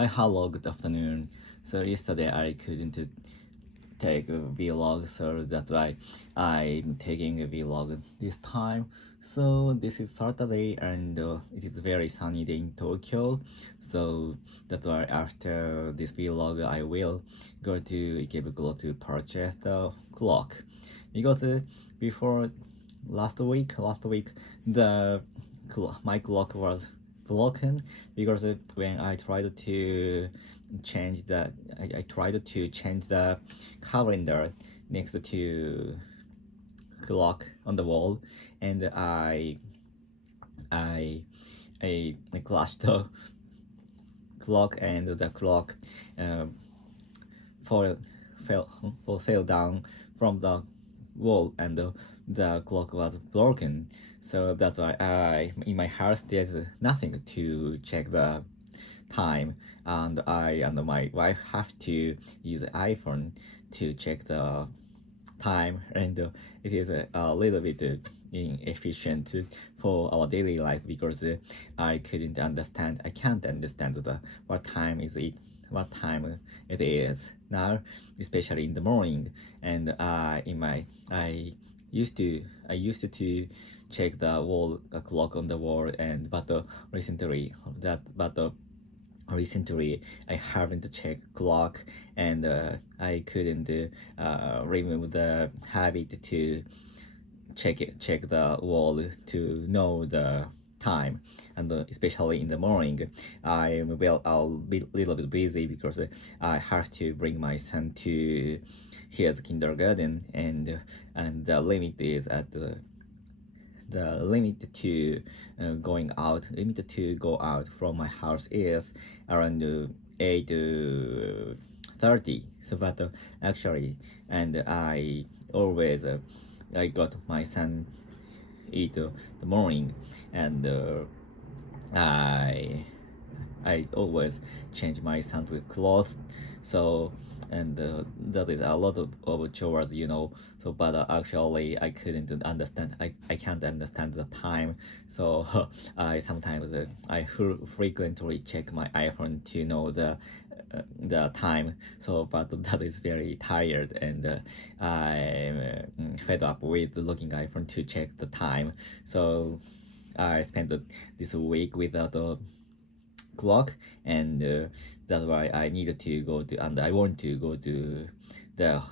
Hi, hello, good afternoon. So yesterday I couldn't take a vlog, so that's why I'm taking a vlog this time. So this is Saturday and it is very sunny day in Tokyo. So that's why after this vlog I will go to Ikebukuro to purchase the clock because before last week the my clock was broken because when I tried to I tried to change the calendar next to clock on the wall, and I I clashed the clock, and the clock uh, fall fell down from the wall, and the clock was broken. So that's why I in my house there's nothing to check the time, and I and my wife have to use iPhone to check the time, and it is a little bit inefficient for our daily life because I can't understand what time it is now, especially in the morning. And I used to check the wall clock on the wall, and but recently I haven't checked clock, and I couldn't remove the habit to check the wall to know the time, and especially in the morning I'm a little bit busy because I have to bring my son to his kindergarten, and the limit is at the limit to limit to go out from my house is around 8:30. So but actually, and I always I got my son eat the morning, and I I always change my son's clothes. So, and that is a lot of chores, So but actually I couldn't understand, I can't understand the time. So I sometimes I frequently check my iPhone to know the time. So but that is very tired, and I'm fed up with looking iPhone to check the time. So I spent this week without a clock, and that's why I needed to go to, and I want to go to the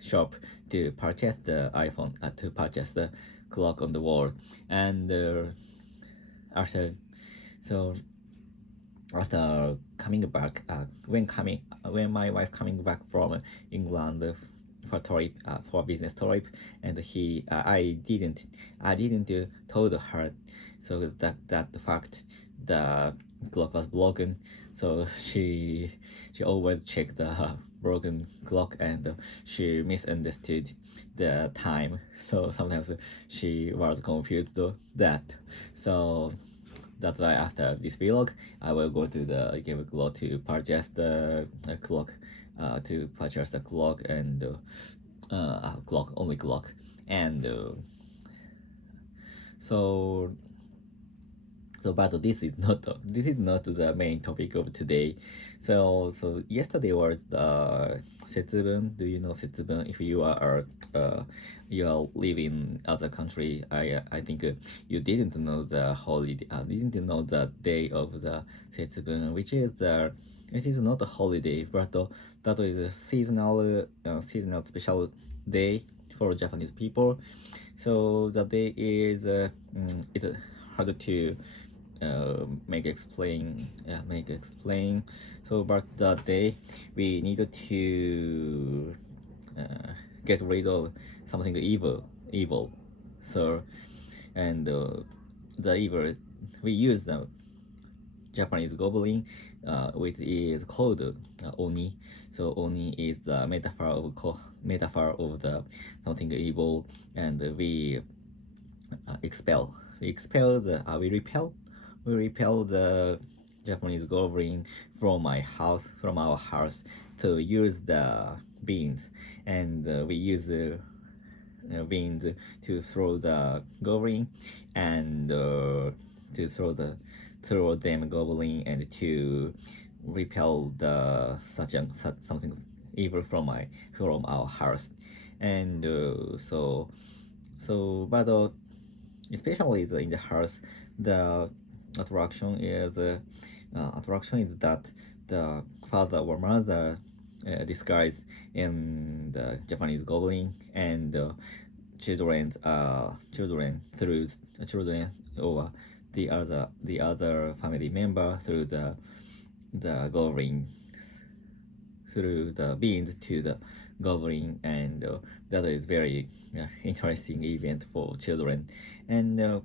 shop to purchase the iPhone, to purchase the clock on the wall. And after so after coming back, when my wife coming back from England for trip, for business trip, and I didn't told her, so that the fact the clock was broken. So she always checked the broken clock, and she misunderstood the time. So sometimes she was confused that. So that's why after this vlog I will go to the Ikebukuro to purchase the clock, and only clock, and so but this is not the main topic of today. So yesterday was the Setubun. Do you know Setubun? If you are living other country, I think you didn't know the holiday. Didn't know the day of the Setubun, which is not a holiday, but that is a seasonal special day for Japanese people. So the day is it's hard to make explain. So but that day we needed to get rid of something evil. So, and the evil, we use the Japanese goblin, which is called Oni. So Oni is the metaphor of the something evil, and we repel the Japanese goblin from our house, to use the beans, and we use the beans to throw the goblin, and to throw them goblin, and to repel the such something evil from our house. And but especially in the house, the attraction is that the father or mother disguised in the Japanese goblin, and children or the other family member through the goblin, through the beans to the goblin. And that is very interesting event for children. And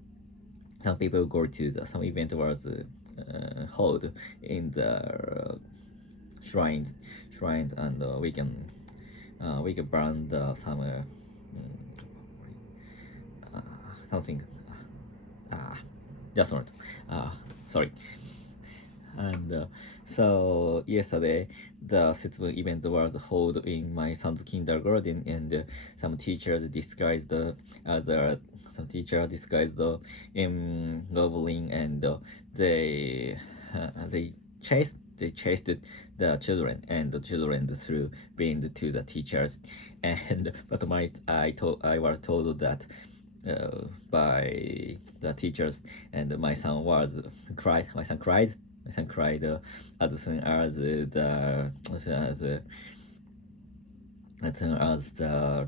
some people go to some event was held in the shrines, and we can burn some something. Just not. Sorry. And so yesterday, the Setubun event was held in my son's kindergarten, and some teachers disguised in goblin, and they chased the children, and the children threw beans to the teachers. And but I was told that by the teachers, and my son cried. My son cried. As soon as the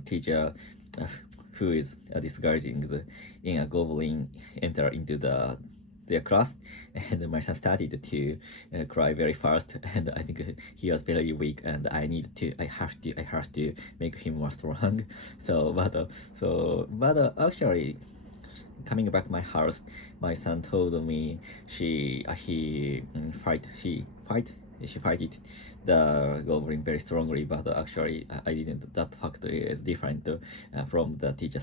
teacher, who is disguising in a goblin, enter into their class. And my son started to cry very fast, and I think he was very weak, and I have to make him more strong. But actually, coming back to my house, my son told me she fighted the goblin very strongly, but actually I didn't. That fact is different from the teacher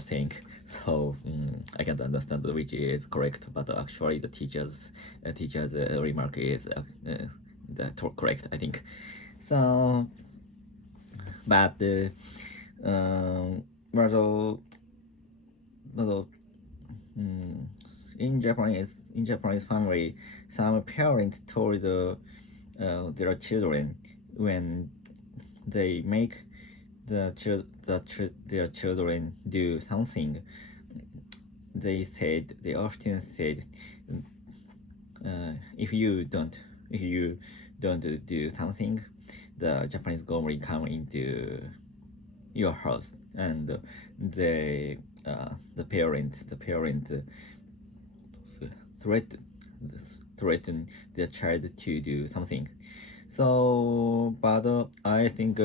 saying. So I can't understand which is correct, but actually the teacher's remark is correct, I think. So, but in Japanese family, some parents told their children, when they make their children do something, they often said, if you don't do something, the Japanese goblin come into your house. And the parent threaten their child to do something. So, but I think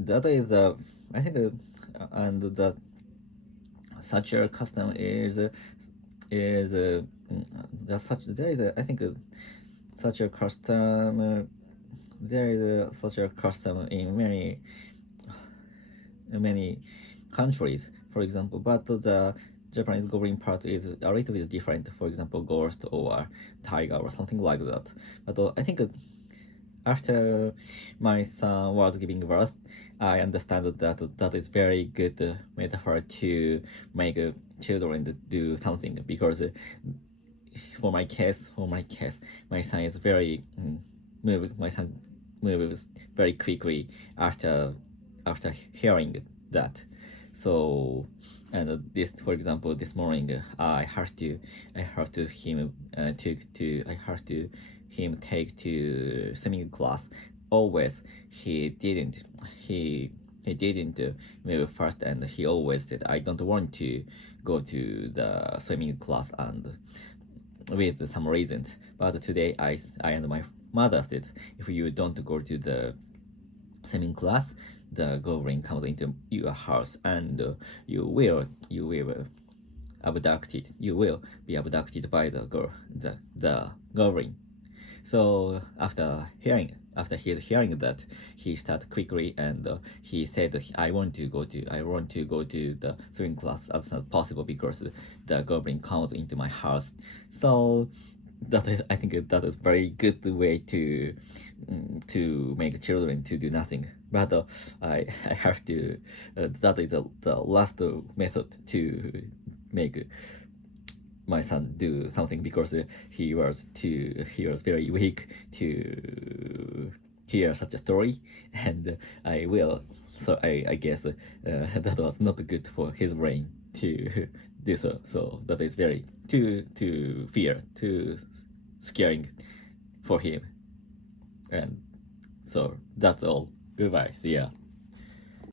that is and that such a custom is I think such a custom there is such a custom in many countries, for example. But the Japanese goblin part is a little bit different. For example, ghost or tiger or something like that. But I think after my son was giving birth, I understand that is very good metaphor to make children do something, because for my case, my son is very moves very quickly after hearing that. So, and this, for example, this morning I have to him take to swimming class. Always he didn't move fast, and he always said, I don't want to go to the swimming class, and with some reasons. But today I and my mother said, if you don't go to the swimming class, the goblin comes into your house, and you will be abducted by the goblin. So after hearing that, he started quickly, and he said, I want to go to the swimming class as soon as possible, because the goblin comes into my house. So I think that is very good way to make children to do nothing. But I have to that is the last method to make my son do something because he was very weak to hear such a story, and I will. So I guess that was not good for his brain to do so. So that is very too fear, too scaring for him, and so that's all. Goodbye. See ya.